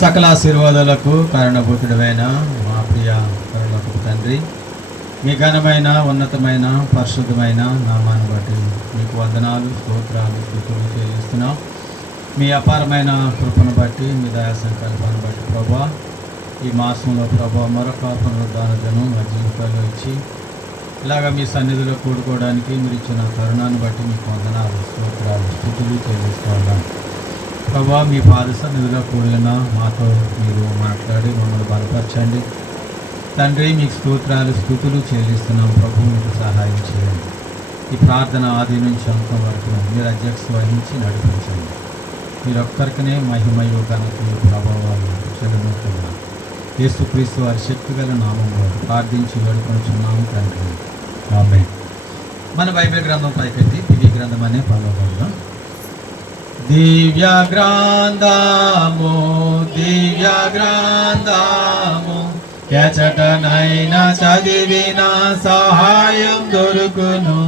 సకల ఆశీర్వాదాలకు కారణభూతుడమైన మా ప్రియ పరలోకపు తండ్రి, మీ ఘనమైన ఉన్నతమైన పరిశుద్ధమైన నామాన్ని బట్టి మీకు వందనాలు, స్తోత్రాలు, స్తుతులు చెల్లిస్తున్నాం. మీ అపారమైన కృపను బట్టి, మీ దయా సంకల్పాన్ని బట్టి ప్రభా, ఈ మాసంలో ప్రభా మరొక పునరుద్ధానతను మా జీవితాల్లో ఇచ్చి ఇలాగ మీ సన్నిధిలో కూడుకోవడానికి మీరు ఇచ్చిన తరుణాన్ని బట్టి మీకు వందనాలు, స్తోత్రాలు, స్తుతులు చెల్లిస్తూ ఉన్నాం. ప్రభా, మీ పాద సన్నిధిలో కూడిన మాతో మీరు మాట్లాడి మమ్మల్ని బలపరచండి తండ్రి. మీకు స్తోత్రాలు, స్తుతులు చెల్లిస్తున్నాం. ప్రభు, మీకు సహాయం చేయండి. ఈ ప్రార్థన ఆది నుంచి అంతం వరకు మీరు అధ్యక్షత వహించి నడిపించండి. మీరు ఒక్కరికనే మహిమయు ఘనతయు ప్రభావాలు చెల్లినట్లుగా యేసుక్రీస్తు వారి శక్తి గల నామంలో ప్రార్థించి వేడుకొనుచున్నాము తండ్రి, ఆమేన్. మన బైబిల్ గ్రంథం పైకెత్తి దివ్య గ్రంథం అనే పదవబడదాం. దివ్య గ్రంథము, దివ్య గ్రంథము, ఎచటనైనా చదివిన సహాయం దొరుకును.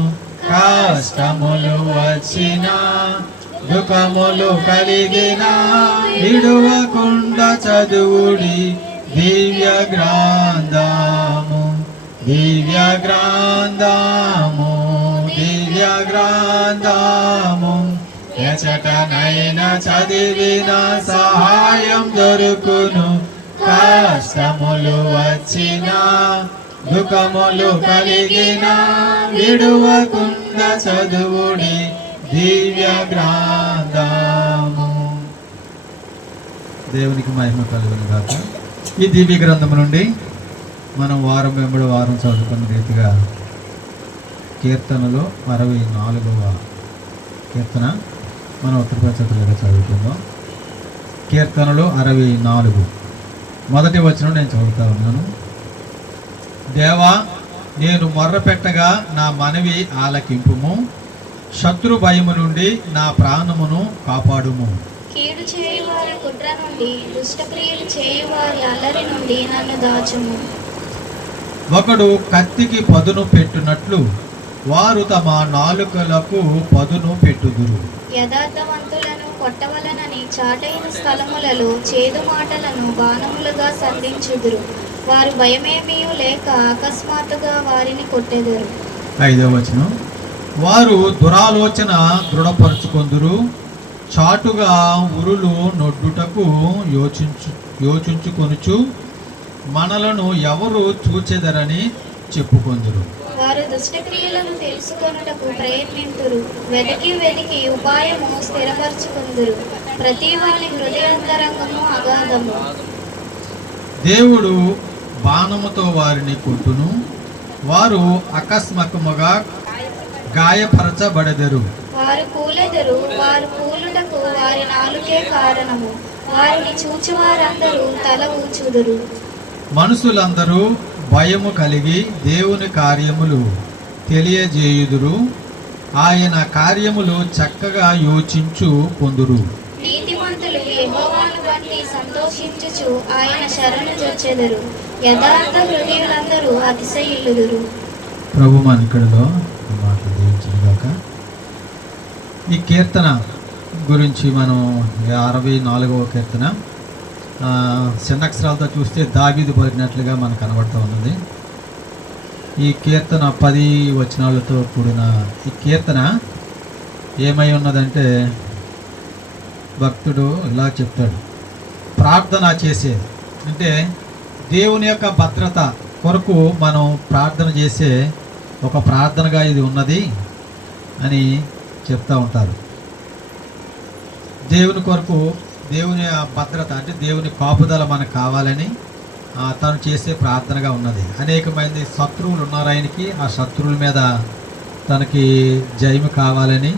కష్టములు వచ్చిన, దుఃఖములు కలిగిన, విడువకుండా చదువుడి దివ్య గ్రంథము, దివ్య గ్రంథము, దివ్య గ్రంథము, ఎచటనైనా చదివిన సహాయం దొరుకును. కష్టములు వచ్చిన, దుఃఖములు కలిగిన, విడువకుండా చదువుడి దివ్య గ్రంథము. దేవునికి మహిమ కలుగును గాక. ఈ దివ్య గ్రంథం నుండి మనం వారం వెంబడి వారం చదువుకున్న రీతిగా కీర్తనలో 64వ కీర్తన మనం ఉత్తరపరిచతులుగా చదువుకుందాం. కీర్తనలో 64 మొదటి వచనం నేను చదువుతా ఉన్నాను. దేవా, నేను మొర్ర పెట్టగా నా మనవి ఆలకింపుము, శత్రు భయము నుండి నా ప్రాణమును కాపాడుము. కీడు చేయువారి కుట్ర నుండి, దుష్టక్రియలు చేయువారి అల్లరి నుండి నన్ను దాచుము. ఒకడు కత్తికి పదును పెట్టునట్లు వారు తమ నాలుకలకు పదును పెట్టుదురు. యథార్థవంతులను కొట్టవలనని చాటైన స్థలములలో చేదు మాటలను బాణములుగా సంధించుదురు. వారు భయమేమీ లేక అకస్మాత్తుగా వారిని కొట్టెదరు. 5వ వచనం, వారు దురాలోచన దృఢపరుచుకొందురు, చాటుగా ఉరులు నొడ్డుటకు యోచించుకొనుచు మనలను ఎవరు చూచెదరని చెప్పుకొందురు. వారు దుష్టక్రియలను తెలుసుకొనుటకు ప్రయత్నింతురు, వెతికి వెతికి ఉపాయము స్థిరపరచుకుందురు. ప్రతి వాని హృదయాంతరంగము అగాధము. దేవుడు బాణముతో వారిని కొట్టును, వారు అకస్మాత్తుగా గాయపరచబడెదరు. వారు కూలెదరు, వారు కూలుటకు వారి నాలుకే కారణము. వారిని చూచువారందరూ తల ఊచుదురు. మనుషులందరూ భయము కలిగి దేవుని కార్యములు తెలియజేయుదురు, ఆయన కార్యములు చక్కగా యోచించు పొందురు. నీతిమంతులు యెహోవాను బట్టి సంతోషించుచు ఆయన శరణు జొచ్చెదరు. యథార్థ హృదయులందరూ అతిశయిల్లుదురు. ప్రభు మనికడలో మాటలు దీవించుగాక. ఈ కీర్తన గురించి మనం 64వ కీర్తన చిన్నక్షరాలతో చూస్తే దావీదు పలికినట్లుగా మనకు కనబడుతూ ఉన్నది. ఈ కీర్తన 10 వచనాలతో కూడిన ఈ కీర్తన ఏమై ఉన్నదంటే, భక్తుడు ఇలా చెప్తాడు, ప్రార్థన చేసేది అంటే దేవుని యొక్క భద్రత కొరకు మనం ప్రార్థన చేసే ఒక ప్రార్థనగా ఇది ఉన్నది అని చెప్తూ ఉంటారు. దేవుని కొరకు, దేవుని భద్రత అంటే దేవుని కాపుదల మనకు కావాలని తను చేసే ప్రార్థనగా ఉన్నది. అనేకమంది శత్రువులు ఉన్నారు ఆయనకి, ఆ శత్రువుల మీద తనకి జయము కావాలని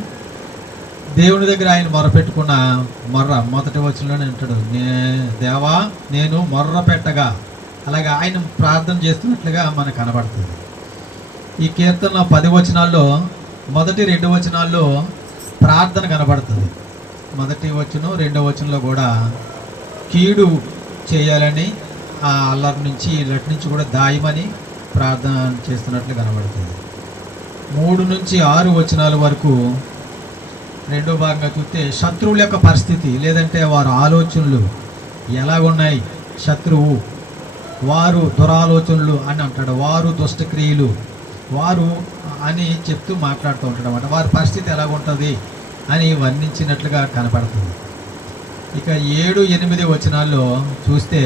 దేవుని దగ్గర ఆయన మొరపెట్టుకున్న మొర్ర మొదటి వచనంలోనే అంటాడు, దేవా నేను మొర్ర పెట్టగా, అలాగే ఆయన ప్రార్థన చేస్తున్నట్లుగా మనకు కనబడుతుంది. ఈ కీర్తన 10 వచనాల్లో మొదటి 2 వచనాల్లో ప్రార్థన కనబడుతుంది. మొదటి వచనం 2వ వచనంలో కూడా కీడు చేయాలని, ఆ అల్లరి నుంచి ఇల్లటి నుంచి కూడా దాయమని ప్రార్థన చేస్తున్నట్లు కనబడుతుంది. 3 నుంచి 6 వచనాల వరకు రెండో భాగంగా చూస్తే శత్రువుల యొక్క పరిస్థితి, లేదంటే వారి ఆలోచనలు, ఎలాగున్నాయి, శత్రువు, వారు దురాలోచనలు అని అంటాడు, వారు దుష్టక్రియలు, వారు అని చెప్తూ మాట్లాడుతూ ఉంటాడు అన్నమాట. వారి పరిస్థితి ఎలాగుంటుంది అని వర్ణించినట్లుగా కనపడుతుంది. ఇక 7, 8 వచనాల్లో చూస్తే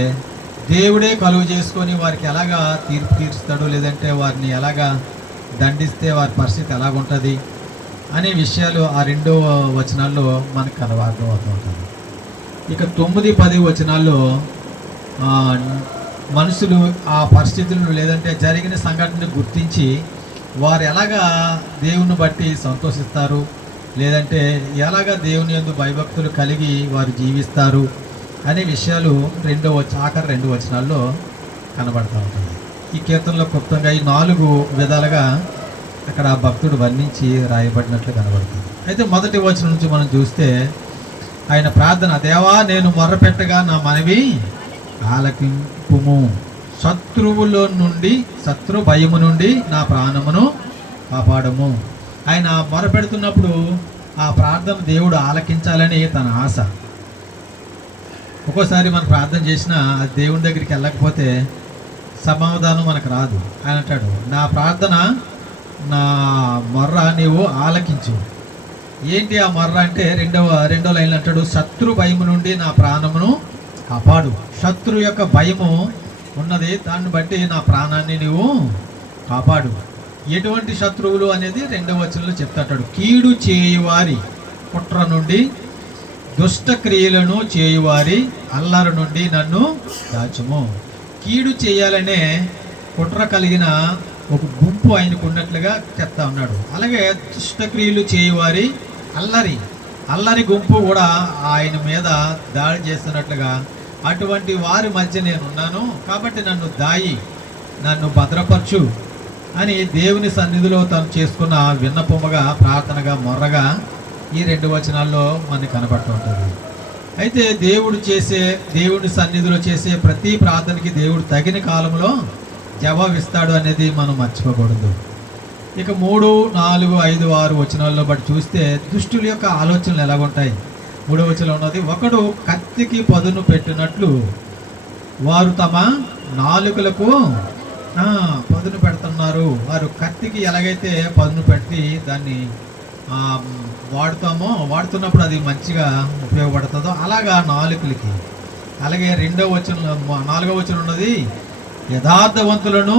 దేవుడే కలుగు చేసుకొని వారికి ఎలాగా తీర్పు తీరుస్తాడు, లేదంటే వారిని ఎలాగా దండిస్తే వారి పరిస్థితి ఎలాగుంటుంది అనే విషయాలు ఆ 2 వచనాల్లో మనకు అర్థం అవుతుంది. ఇక 9, 10 వచనాల్లో మనుషులు ఆ పరిస్థితులను లేదంటే జరిగిన సంఘటనను గుర్తించి వారు ఎలాగా దేవుని బట్టి సంతోషిస్తారు, లేదంటే ఎలాగా దేవుని యందు భయభక్తులు కలిగి వారు జీవిస్తారు అనే విషయాలు ఆఖరి 2 వచనాల్లో కనబడతా ఉంటుంది. ఈ కీర్తనలో క్లుప్తంగా ఈ 4 విధాలుగా అక్కడ భక్తుడు వర్ణించి రాయబడినట్లు కనబడుతుంది. అయితే మొదటి వచనం నుంచి మనం చూస్తే ఆయన ప్రార్థన, దేవా నేను మొర్రపెట్టగా నా మనవి ఆలకింపుము, శత్రు భయము నుండి నా ప్రాణమును కాపాడము. ఆయన మొరపెడుతున్నప్పుడు ఆ ప్రార్థన దేవుడు ఆలకించాలని తన ఆశ. ఒక్కోసారి మనం ప్రార్థన చేసినా అది దేవుని దగ్గరికి వెళ్ళకపోతే సమాధానం మనకు రాదు. ఆయన అంటాడు, నా ప్రార్థన, నా మొర్ర నీవు ఆలకించు. ఏంటి ఆ మొర్ర అంటే రెండో లైన్లో అంటాడు, శత్రు భయము నుండి నా ప్రాణమును కాపాడు. శత్రు యొక్క భయము ఉన్నది, దాన్ని బట్టి నా ప్రాణాన్ని నీవు కాపాడు. ఎటువంటి శత్రువులు అనేది 2వ వచనంలో చెప్తాడు. కీడు చేయువారి కుట్ర నుండి, దుష్ట క్రియలను చేయువారి అల్లరి నుండి నన్ను దాచుము. కీడు చేయాలనే కుట్ర కలిగిన ఒక గుంపు ఆయనకు ఉన్నట్లుగా చెప్తా ఉన్నాడు. అలాగే దుష్టక్రియలు చేయువారి అల్లరి గుంపు కూడా ఆయన మీద దాడి చేస్తున్నట్లుగా, అటువంటి వారి మధ్య నేను ఉన్నాను కాబట్టి నన్ను భద్రపరచు అని దేవుని సన్నిధిలో తను చేసుకున్న విన్నపముగా, ప్రార్థనగా, మొర్రగా ఈ 2 వచనాల్లో మనకు కనబడుతుంటుంది. అయితే దేవుని సన్నిధిలో చేసే ప్రతి ప్రార్థనకి దేవుడు తగిన కాలంలో జవాబిస్తాడు అనేది మనం మర్చిపోకూడదు. ఇక 3, 4, 5, 6 వచనాల్లో బట్టి చూస్తే దుష్టుల యొక్క ఆలోచనలు ఎలాగుంటాయి. 3వ వచనంలో ఉన్నది, ఒకడు కత్తికి పదును పెట్టినట్లు వారు తమ నాలుకలకు పదును పెడుతున్నారు. వారు కత్తికి ఎలాగైతే పదును పెట్టి దాన్ని వాడుతున్నప్పుడు అది మంచిగా ఉపయోగపడుతుందో అలాగా నాలుకలకి. అలాగే 4వ వచనం ఉన్నది, యథార్థవంతులను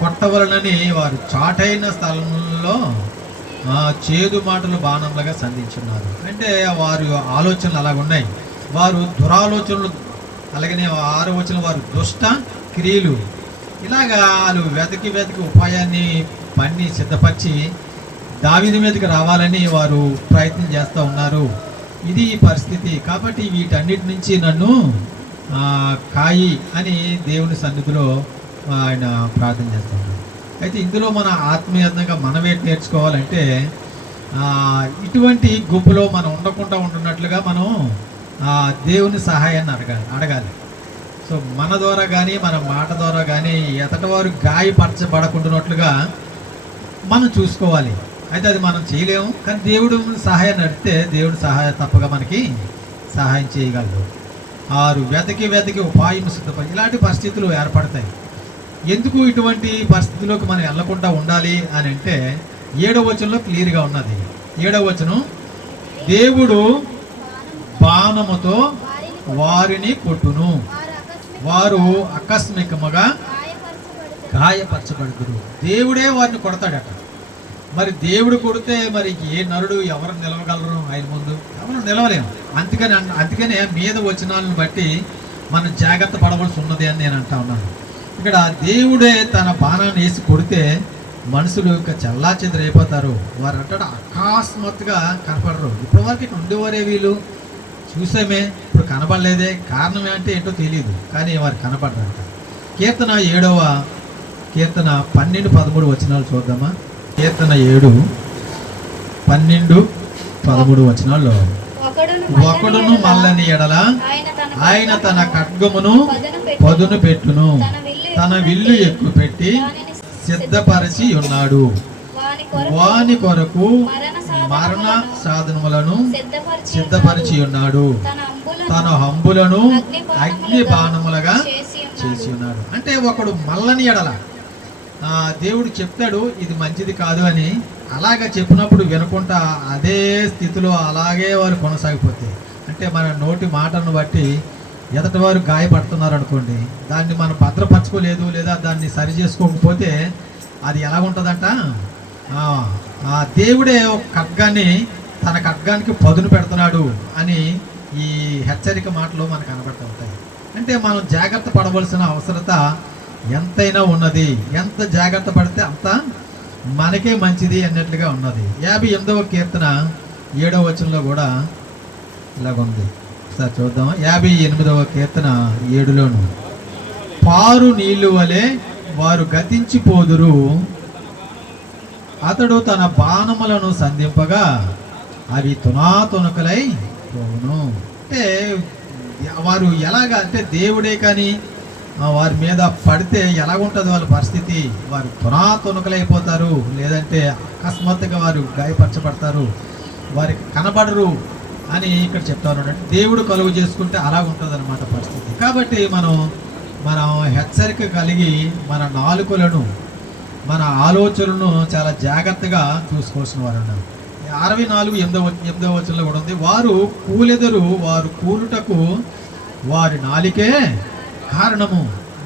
కొట్టవలనని వారు చాటైన స్థలంలో చేదు మాటలు బాణంలాగా సంధించున్నారు. అంటే వారి ఆలోచనలు అలాగున్నాయి. వారు దురాలోచనలు, అలాగనే 6వ వచనం వారు దుష్ట క్రియలు. ఇలాగా వాళ్ళు వెతికి ఉపాయాన్ని పన్ని సిద్ధపరిచి దావీదు మీదకి రావాలని వారు ప్రయత్నం చేస్తూ ఉన్నారు. ఇది ఈ పరిస్థితి. కాబట్టి వీటన్నిటి నుంచి నన్ను కాయి అని దేవుని సన్నిధిలో ఆయన ప్రార్థన చేస్తున్నారు. అయితే ఇందులో మన ఆత్మీయంగా మనం ఏంటి నేర్చుకోవాలంటే, ఇటువంటి గుంపులో మనం ఉండకుండా ఉంటున్నట్లుగా మనం దేవుని సహాయాన్ని అడగాలి. సో మన ద్వారా కానీ, మన మాట ద్వారా కానీ ఎతటి వారు గాయపరచబడకుండానట్లుగా మనం చూసుకోవాలి. అయితే అది మనం చేయలేము, కానీ దేవుడు సహాయాన్ని అడిగితే దేవుడు తప్పగా మనకి సహాయం చేయగలడు. వారు వెతికి ఉపాయం సిద్ధపడి ఇలాంటి పరిస్థితులు ఏర్పడతాయి. ఎందుకు ఇటువంటి పరిస్థితుల్లోకి మనం వెళ్ళకుండా ఉండాలి అని అంటే 7వ వచనంలో క్లియర్గా ఉన్నది. 7వ వచనం, దేవుడు బాణముతో వారిని కొట్టును, వారు ఆకస్మికముగా గాయపరచబడుదురు. దేవుడే వారిని కొడతాడట. మరి దేవుడు కొడితే మరి ఏ నరుడు ఎవరు నిలవగలరు? ఆయన ముందు ఎవరు నిలవలేము. అందుకనే మీద వచనాలను బట్టి మనం జాగ్రత్త పడవలసి ఉన్నది అని నేను అంటా ఉన్నాను. ఇక్కడ దేవుడే తన బాణాన్ని వేసి కొడితే మనుషులు ఇంకా చల్లా చెదరైపోతారు. వారు అంటాడు అకస్మాత్తుగా కనపడరు. ఇప్పటి వరకు ఇక్కడ ఉండేవారే వీళ్ళు, చూసామే, ఇప్పుడు కనపడలేదే. కారణం ఏంటో ఏంటో తెలియదు, కానీ వారు కనపడరంట. కీర్తన 7వ కీర్తన 12, 13 వచనాలు చూద్దామా. కీర్తన 7, 12, 13 వచనాల్లో, ఒకడును మల్లని ఎడల ఆయన తన ఖడ్గమును పదును పెట్టును, తన విల్లు ఎక్కువ పెట్టి సిద్ధపరిచి ఉన్నాడు, వాని కొరకు మరణ సాధనములను సిద్ధపరిచి సిద్ధపరిచి ఉన్నాడు. తన హంబులను అగ్ని బాణములుగా చేసి ఉన్నాడు. అంటే ఒకడు మల్లని ఎడల దేవుడు చెప్తాడు ఇది మంచిది కాదు అని, అలాగా చెప్పినప్పుడు వినకుండా అదే స్థితిలో అలాగే వారు కొనసాగిపోతే, అంటే మన నోటి మాటను బట్టి ఎదటి వారు గాయపడుతున్నారు అనుకోండి, దాన్ని మనం భద్రపరచుకోలేదు లేదా దాన్ని సరి చేసుకోకపోతే అది ఎలా ఉంటుందంట, ఆ దేవుడే ఒక ఖడ్గాన్ని తన ఖడ్గానికి పదును పెడుతున్నాడు అని ఈ హెచ్చరిక మాటలు మనకు కనబడుతుంటాయి. అంటే మనం జాగ్రత్త పడవలసిన అవసరత ఎంతైనా ఉన్నది. ఎంత జాగ్రత్త పడితే అంత మనకే మంచిది అన్నట్లుగా ఉన్నది. 58వ కీర్తన 7వ వచనంలో కూడా ఇలాగుంది. ఒకసారి చూద్దాం. 58వ కీర్తన 7లోను, పారు నీళ్లు వలె వారు గతించిపోదురు, అతడు తన బాణములను సంధింపగా అవి తునాతునకలై పోవును. అంటే వారు ఎలాగా అంటే దేవుడే కానీ వారి మీద పడితే ఎలాగుంటుంది వాళ్ళ పరిస్థితి, వారు తునాతునకలైపోతారు, లేదంటే అకస్మాత్తుగా వారు గాయపరచబడతారు, వారికి కనబడరు అని ఇక్కడ చెప్తా ఉన్నాడు. అంటే దేవుడు కలుగు చేసుకుంటే అలా ఉంటుంది అన్నమాట పరిస్థితి. కాబట్టి మనం హెచ్చరిక కలిగి మన నాలుకలను మన ఆలోచనలను చాలా జాగ్రత్తగా చూసుకోవాల్సిన వారు ఉన్నారు. 64:8వ వచనంలో కూడా ఉంది, వారు కూలెదరు, వారు కూలుటకు వారి నాలికే కారణము,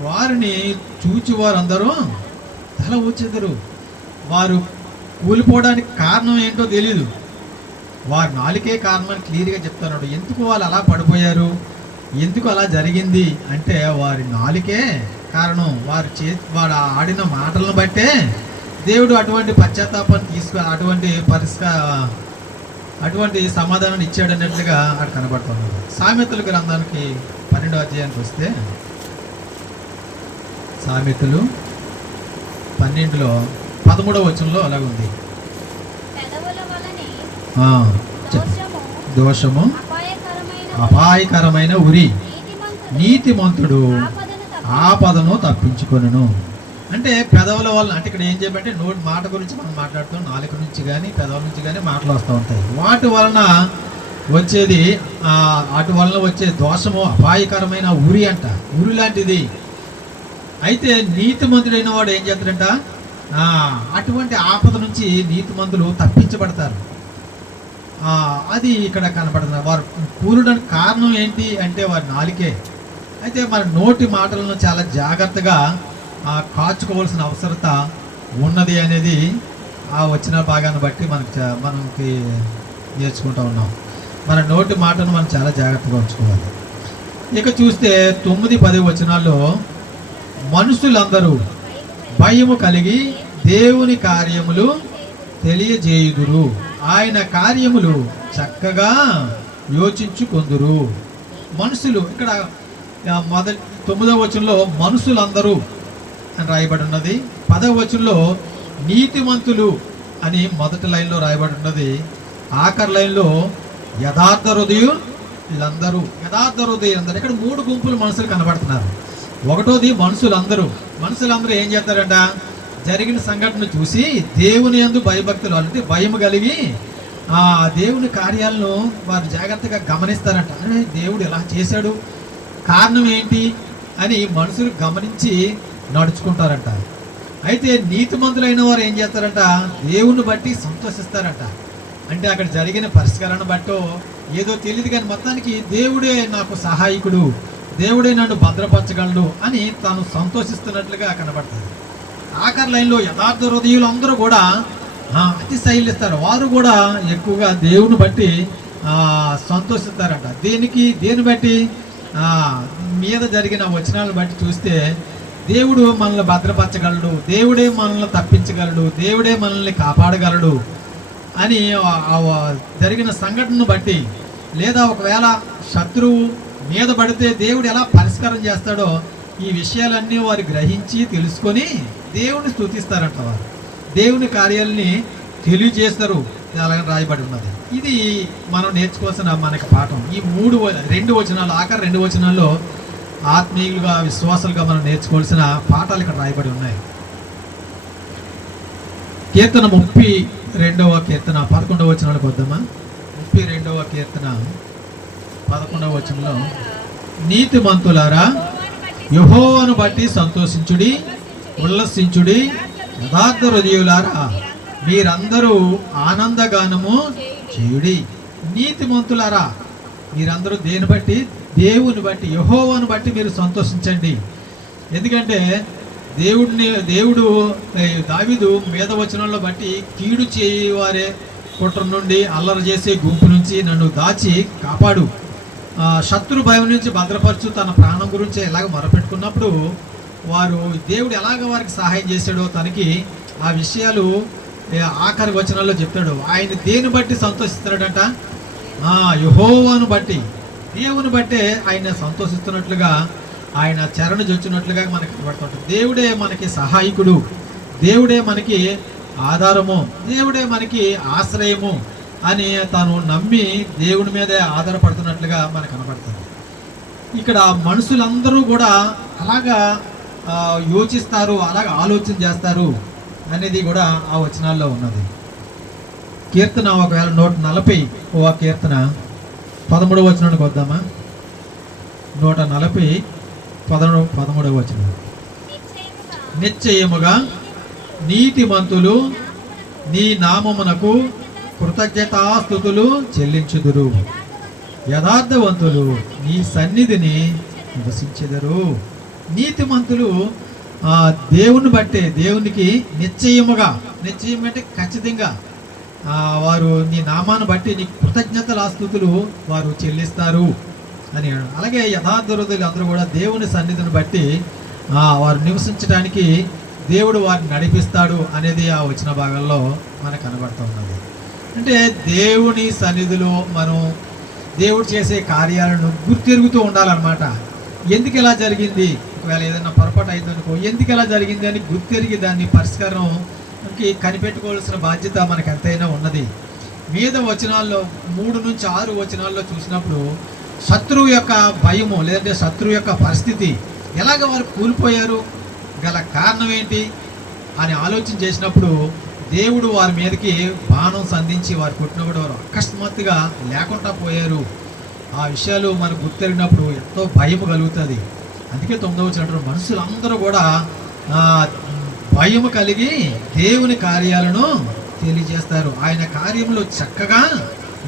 వారిని చూచి వారందరూ తల ఊచెదరు. వారు కూలిపోవడానికి కారణం ఏంటో తెలీదు, వారి నాలికే కారణం అని క్లియర్గా చెప్తున్నాడు. ఎందుకు వాళ్ళు అలా పడిపోయారు, ఎందుకు అలా జరిగింది అంటే వారి నాలికే కారణం. వాడు ఆడిన మాటలను బట్టే దేవుడు అటువంటి పశ్చాత్తాపాన్ని అటువంటి సమాధానాన్ని ఇచ్చాడు అన్నట్లుగా అక్కడ కనబడుతుంది. సామెతల గ్రంథానికి 12వ అధ్యాయానికి వస్తే, సామెతలు 12లో 13వ వచనంలో అలాగుంది, దోషము అపాయకరమైన ఉరి, నీతిమంతుడు ఆపదను తప్పించుకొనును. అంటే పెదవుల వల్ల, అంటే ఇక్కడ ఏం చెప్పంటే నోటి మాట గురించి మనం మాట్లాడుతాం, నాలుక నుంచి కానీ పెదవుల నుంచి కానీ మాటలు వస్తూ ఉంటాయి. వాటి వలన వచ్చే దోషము అపాయకరమైన ఉరి అంట, ఉరి లాంటిది. అయితే నీతిమంతుడైన వాడు ఏం చేస్తాడంట, అటువంటి ఆపద నుంచి నీతిమంతులు తప్పించబడతారు. అది ఇక్కడ కనపడుతుంది. వారు కూలడానికి కారణం ఏంటి అంటే వారి నాలికే. అయితే మన నోటి మాటలను చాలా జాగ్రత్తగా కాచుకోవాల్సిన అవసరత ఉన్నది అనేది ఆ వచ్చిన భాగాన్ని బట్టి మనకి నేర్చుకుంటూ ఉన్నాం. మన నోటి మాటను మనం చాలా జాగ్రత్తగా ఉంచుకోవాలి. ఇక చూస్తే 9-10 వచనాల్లో, మనుషులందరూ భయము కలిగి దేవుని కార్యములు తెలియజేయుదురు, ఆయన కార్యములు చక్కగా యోచించుకొందురు. మనుషులు ఇక్కడ 9వ వచనంలో మనుషులందరూ అని రాయబడి ఉన్నది. 10వ వచనంలో నీతిమంతులు అని మొదటి లైన్లో రాయబడి ఉన్నది. ఆఖరి లైన్లో యథార్థ హృదయం వీళ్ళందరూ, యథార్థ హృదయం అందరూ. ఇక్కడ 3 గుంపులు మనుషులు కనబడుతున్నారు. ఒకటోది మనుషులందరూ ఏం చేస్తారంట, జరిగిన సంఘటన చూసి దేవుని యందు భయభక్తులు, అంటే భయం కలిగి దేవుని కార్యాలను వారు జాగ్రత్తగా గమనిస్తారంట. అరే దేవుడు ఎలా చేశాడు, కారణం ఏంటి అని మనుషులు గమనించి నడుచుకుంటారంట. అయితే నీతిమంతులైన వారు ఏం చేస్తారంట, దేవుని బట్టి సంతోషిస్తారంట. అంటే అక్కడ జరిగిన పరిష్కారాన్ని బట్టో ఏదో తెలియదు కానీ మొత్తానికి దేవుడే నాకు సహాయకుడు, దేవుడే నన్ను భద్రపరచగలడు అని తాను సంతోషిస్తున్నట్లుగా కనబడుతుంది. ఆఖరి లైన్లో యథార్థ హృదయులు అందరూ కూడా అతిశయిస్తారు. వారు కూడా ఎక్కువగా దేవుని బట్టి సంతోషిస్తారంట. దేని బట్టి, మీద జరిగిన వచనాలను బట్టి చూస్తే దేవుడు మనల్ని భద్రపరచగలడు, దేవుడే మనల్ని తప్పించగలడు, దేవుడే మనల్ని కాపాడగలడు అని జరిగిన సంఘటనను బట్టి, లేదా ఒకవేళ శత్రువు మీద పడితే దేవుడు ఎలా పరిష్కారం చేస్తాడో ఈ విషయాలన్నీ వారు గ్రహించి తెలుసుకొని దేవుని స్తుతిస్తారంట. వారు దేవుని కార్యాలని తెలియజేస్తారు. అలాగే రాయబడి ఉన్నది. ఇది మనం నేర్చుకోవాల్సిన మనకి పాఠం. ఈ 2 వచనాలు, ఆఖరి 2 వచనాల్లో ఆత్మీయులుగా విశ్వాసాలుగా మనం నేర్చుకోవాల్సిన పాఠాలు ఇక్కడ రాయబడి ఉన్నాయి. కీర్తన 32వ కీర్తన 11వ వచనానికి వద్దామా? 32వ కీర్తన 11వ వచనంలో, నీతిమంతులారా యెహోవాను బట్టి సంతోషించుడి, ఉల్లసించుడి, యథార్థ హృదయులారా మీరందరూ ఆనందగానము చేయుడి. నీతిమంతులారా మీరందరూ దేని బట్టి? దేవుని బట్టి, యెహోవాను బట్టి మీరు సంతోషించండి. ఎందుకంటే దేవుడు దావీదు మీద వచనంలో బట్టి కీడు చేయవారే కుట్ర నుండి, అల్లరి చేసే గుంపు నుంచి నన్ను దాచి కాపాడు, శత్రు భయం నుంచి భద్రపరచు, తన ప్రాణం గురించి ఎలాగ మొరపెట్టుకున్నప్పుడు వారు దేవుడు ఎలాగ వారికి సహాయం చేశాడో తనకి ఆ విషయాలు ఆఖరి వచనాల్లో చెప్తాడు. ఆయన దేని బట్టి సంతోషిస్తున్నాడంట? యెహోవాను బట్టి, దేవుని బట్టే ఆయన సంతోషిస్తున్నట్లుగా, ఆయన చరణ జొచ్చినట్లుగా మనకు కనబడుతుంటుంది. దేవుడే మనకి సహాయకుడు, దేవుడే మనకి ఆధారము, దేవుడే మనకి ఆశ్రయము అని తాను నమ్మి దేవుడి మీదే ఆధారపడుతున్నట్లుగా మనకు కనబడుతుంది. ఇక్కడ మనుషులందరూ కూడా అలాగా యోచిస్తారు, అలాగ ఆలోచన చేస్తారు అనేది కూడా ఆ వచనాల్లో ఉన్నది. కీర్తన ఒకవేళ 140వ కీర్తన 13వ వచనానికి వద్దామా? 140 13వ వచనం, నిశ్చయముగా నీతిమంతులు నీ నామమునకు కృతజ్ఞతాస్తుతులు చెల్లించుదురు, యథార్థవంతులు నీ సన్నిధిని నివసించెదరు. నీతిమంతులు దేవుని బట్టే, దేవునికి నిశ్చయముగా, నిశ్చయం అంటే ఖచ్చితంగా వారు నీ నామాన్ని బట్టి నీ కృతజ్ఞతల స్తుతులు వారు చెల్లిస్తారు అని. అలాగే యథార్థులు అందరూ కూడా దేవుని సన్నిధిని బట్టి వారు నివసించడానికి దేవుడు వారిని నడిపిస్తాడు అనేది ఆ వచ్చిన భాగంలో మనకు కనబడుతూ ఉన్నది. అంటే దేవుని సన్నిధిలో మనం దేవుడు చేసే కార్యాలను గుర్తిరుగుతూ ఉండాలన్నమాట. ఎందుకు ఇలా జరిగింది, ఒకవేళ ఏదైనా పొరపాటు అయిందనుకో, ఎందుకు ఇలా జరిగింది అని గుర్తిరిగి దాన్ని పరిష్కారంకి కనిపెట్టుకోవాల్సిన బాధ్యత మనకు ఎంతైనా ఉన్నది. మీద వచనాల్లో 3 నుంచి 6 వచనాల్లో చూసినప్పుడు శత్రువు యొక్క భయము, లేదంటే శత్రువు యొక్క పరిస్థితి, ఎలాగ వారు కూలిపోయారు, గల కారణం ఏంటి అని ఆలోచన చేసినప్పుడు దేవుడు వారి మీదకి బాణం సంధించి వారు కొట్టినప్పుడు వారు అకస్మాత్తుగా లేకుండా పోయారు. ఆ విషయాలు మనకు గుర్తెరిగినప్పుడు ఎంతో భయం కలుగుతుంది. అందుకే 9వ వచనం, మనుషులందరూ కూడా భయము కలిగి దేవుని కార్యాలను తెలియజేస్తారు, ఆయన కార్యములు చక్కగా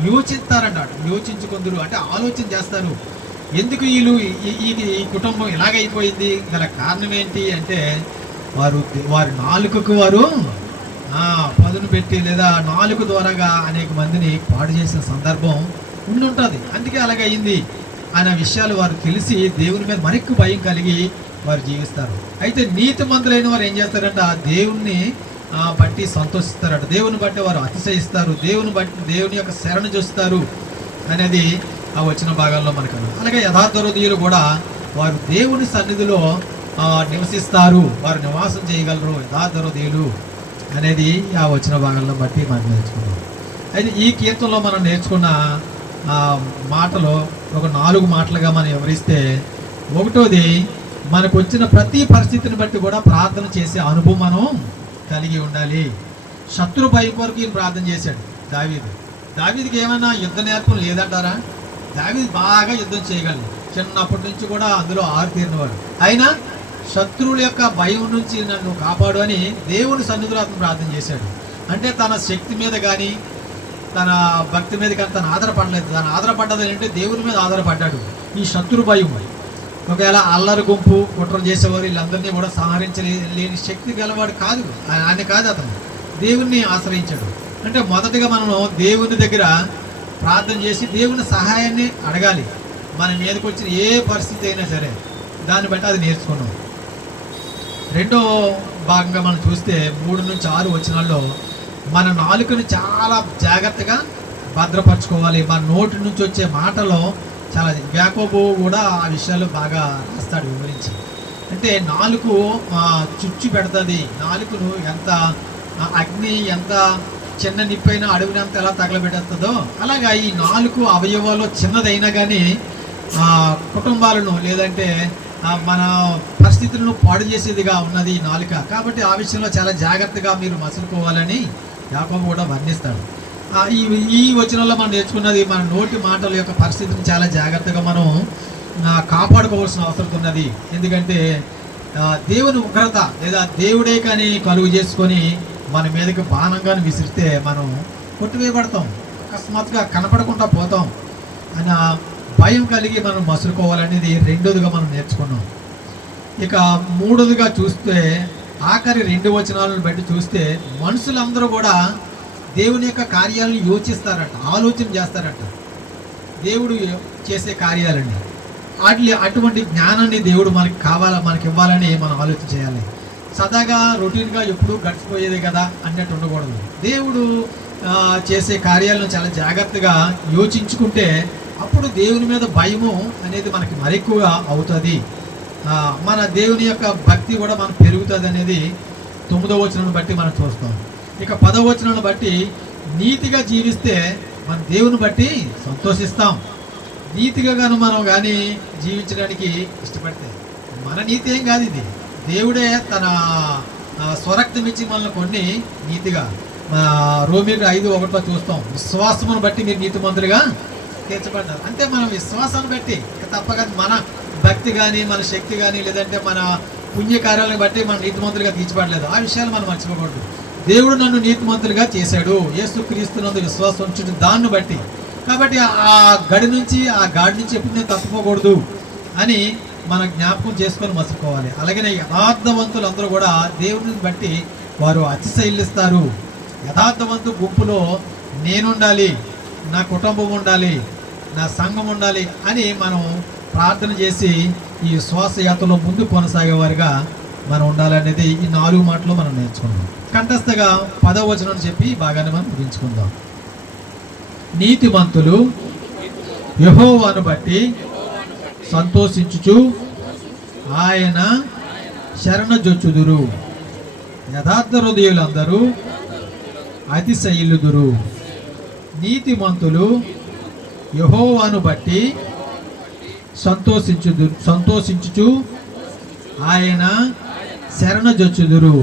యోచిస్తారంట. యోచించుకుందరు అంటే ఆలోచన చేస్తారు. ఎందుకు వీళ్ళు ఈ కుటుంబం ఇలాగైపోయింది, గల కారణం ఏంటి అంటే వారి నాలుకకు వారు పదును పెట్టి, లేదా నాలుక ద్వారాగా అనేక మందిని పాడు చేసిన సందర్భం ఉండుంటుంది. అందుకే అలాగయింది అనే విషయాలు వారు తెలిసి దేవుని మీద మరెక్కువ భయం కలిగి వారు జీవిస్తారు. అయితే నీతిమంతులైన వారు ఏం చేస్తారంటే దేవుణ్ణి బట్టి సంతోషిస్తారట, దేవుని బట్టి వారు అతిశయిస్తారు, దేవుని బట్టి దేవుని యొక్క శరణ చూస్తారు అనేది ఆ వచ్చిన భాగాల్లో మనకు. అలాగే యథార్థ హృదయులు కూడా వారు దేవుని సన్నిధిలో నివసిస్తారు, వారు నివాసం చేయగలరు యథార్థ హృదయులు అనేది ఆ వచ్చిన భాగాల్లో బట్టి మనం నేర్చుకున్నాం. అయితే ఈ కీర్తనలో మనం నేర్చుకున్న మాటలు ఒక 4 మాటలుగా మనం వివరిస్తే, ఒకటోది మనకు వచ్చిన ప్రతి పరిస్థితిని బట్టి కూడా ప్రార్థన చేసే అనుభవం మనం కలిగి ఉండాలి. శత్రు భయం కొరకు ఈయన ప్రార్థన చేశాడు దావీదుకి ఏమైనా యుద్ధ నేర్పం లేదంటారా? దావీదు బాగా యుద్ధం చేయగలడు, చిన్నప్పటి నుంచి కూడా అందులో ఆరితేరినవాడు. అయినా శత్రువుల యొక్క భయం నుంచి నన్ను కాపాడు అని దేవుని సన్నిధిలో అతను ప్రార్థన చేశాడు. అంటే తన శక్తి మీద కానీ తన భక్తి మీద కానీ తను ఆధారపడలేదు. తను ఆధారపడ్డది అంటే దేవుని మీద ఆధారపడ్డాడు. ఈ శత్రు భయం, ఒకవేళ అల్లరి గుంపు కుట్ర చేసేవారు వీళ్ళందరినీ కూడా సంహరించలేని శక్తి గలవాడు కాదు, ఆయన కాదు, అతను దేవుణ్ణి ఆశ్రయించాడు. అంటే మొదటిగా మనం దేవుని దగ్గర ప్రార్థన చేసి దేవుని సహాయాన్ని అడగాలి. మన మీదకి వచ్చిన ఏ పరిస్థితి అయినా సరే దాన్ని బట్టి అది నేర్చుకున్నాం. రెండో భాగంగా మనం చూస్తే 3 నుంచి 6 వచనాల్లో మన నాలుకను చాలా జాగ్రత్తగా భద్రపరచుకోవాలి. మన నోటి నుంచి వచ్చే మాటలో చాలా, యాకోబు కూడా ఆ విషయాలు బాగా రాస్తాడు వివరించి. అంటే నాలుగు చుచ్చు పెడుతుంది, నాలుకను ఎంత అగ్ని ఎంత చిన్న నిప్పైనా అడవినంత ఎలా తగలబెట్టేస్తుందో అలాగా ఈ 4 అవయవాలు చిన్నదైనా కానీ కుటుంబాలను లేదంటే మన పరిస్థితులను పాడు చేసేదిగా ఉన్నది ఈ నాలుక. కాబట్టి ఆ విషయంలో చాలా జాగ్రత్తగా మీరు మసులుకోవాలని యాకోబు కూడా వర్ణిస్తాడు. ఈ వచనంలో మనం నేర్చుకున్నది, మన నోటి మాటల యొక్క పరిస్థితిని చాలా జాగ్రత్తగా మనం కాపాడుకోవాల్సిన అవసరం ఉన్నది. ఎందుకంటే దేవుని ఉగ్రత లేదా దేవుడే కానీ కలుగు చేసుకొని మన మీదకి బాణంగాను విసిరితే మనం కొట్టివేయబడతాం, అకస్మాత్తుగా కనపడకుండా పోతాం అని భయం కలిగి మనం మసులుకోవాలనేది రెండోదిగా మనం నేర్చుకున్నాం. ఇక మూడోదిగా చూస్తే ఆఖరి 2 వచనాలను బట్టి చూస్తే మనుషులందరూ కూడా దేవుని యొక్క కార్యాలను యోచిస్తారంట, ఆలోచన చేస్తారంట. దేవుడు చేసే కార్యాలని అటువంటి జ్ఞానాన్ని దేవుడు మనకి ఇవ్వాలని మనం ఆలోచన చేయాలి. సదాగా రొటీన్గా ఎప్పుడు గడిచిపోయేదే కదా అన్నట్టు ఉండకూడదు. దేవుడు చేసే కార్యాలను చాలా జాగ్రత్తగా యోచించుకుంటే అప్పుడు దేవుని మీద భయము అనేది మనకి మరెక్కువగా అవుతుంది. మన దేవుని యొక్క భక్తి కూడా మనకు పెరుగుతుంది అనేది 9వ వచనాన్ని బట్టి మనం చూస్తాం. ఇక 10వ వచనాన్ని బట్టి నీతిగా జీవిస్తే మన దేవుని బట్టి సంతోషిస్తాం. నీతిగా మనం కానీ జీవించడానికి ఇష్టపడితే, మన నీతి ఏం కాదు, ఇది దేవుడే తన స్వరక్తం ఇచ్చి మనల్ని కొన్ని నీతిగా రోమీయులకు 5:1 చూస్తాం. విశ్వాసమును బట్టి మీరు నీతిమంతులుగా తీర్చబడ్డారు. అంటే మనం విశ్వాసాన్ని బట్టి, తప్పక మన భక్తి కానీ మన శక్తి కానీ లేదంటే మన పుణ్యకార్యాలను బట్టి మనం నీతిమంతులుగా తీర్చబడలేదు. ఆ విషయాలు మనం మర్చిపోకూడదు. దేవుడు నన్ను నీతిమంతులుగా చేశాడు, యేసుక్రీస్తునందు విశ్వాసం ఉంచుట దాన్ని బట్టి. కాబట్టి ఆ గాడి నుంచి ఎప్పుడు నేను తప్పుకోకూడదు అని మన జ్ఞాపకం చేసుకొని మర్చిపోవాలి. అలాగనే యథార్థవంతులు అందరూ కూడా దేవుడిని బట్టి వారు అతిశయిస్తారు. యథార్థవంతు గుంపులో నేనుండాలి, నా కుటుంబం ఉండాలి, నా సంఘం ఉండాలి అని మనం ప్రార్థన చేసి ఈ శ్వాసయాత్రలో ముందు కొనసాగేవారిగా మనం ఉండాలనేది ఈ 4 మాటలు మనం నేర్చుకున్నాం. కంఠస్థగా 10వ వచనం చెప్పి బాగానే మనం ముగించుకుందాం. నీతిమంతులు యెహోవాను బట్టి సంతోషించుచు ఆయన శరణజొచ్చుదురు. యథార్థ హృదయులందరూ అతిశయిల్లుదురు. నీతిమంతులు యెహోవాను బట్టి సంతోషించుచు ఆయన శరణజొచ్చుదురు.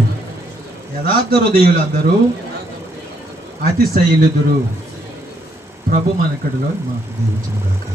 యథార్థ హృదయులందరూ అతిశయిల్లుదురు. ప్రభు మనకడిలో మాకు దీవించును గాక.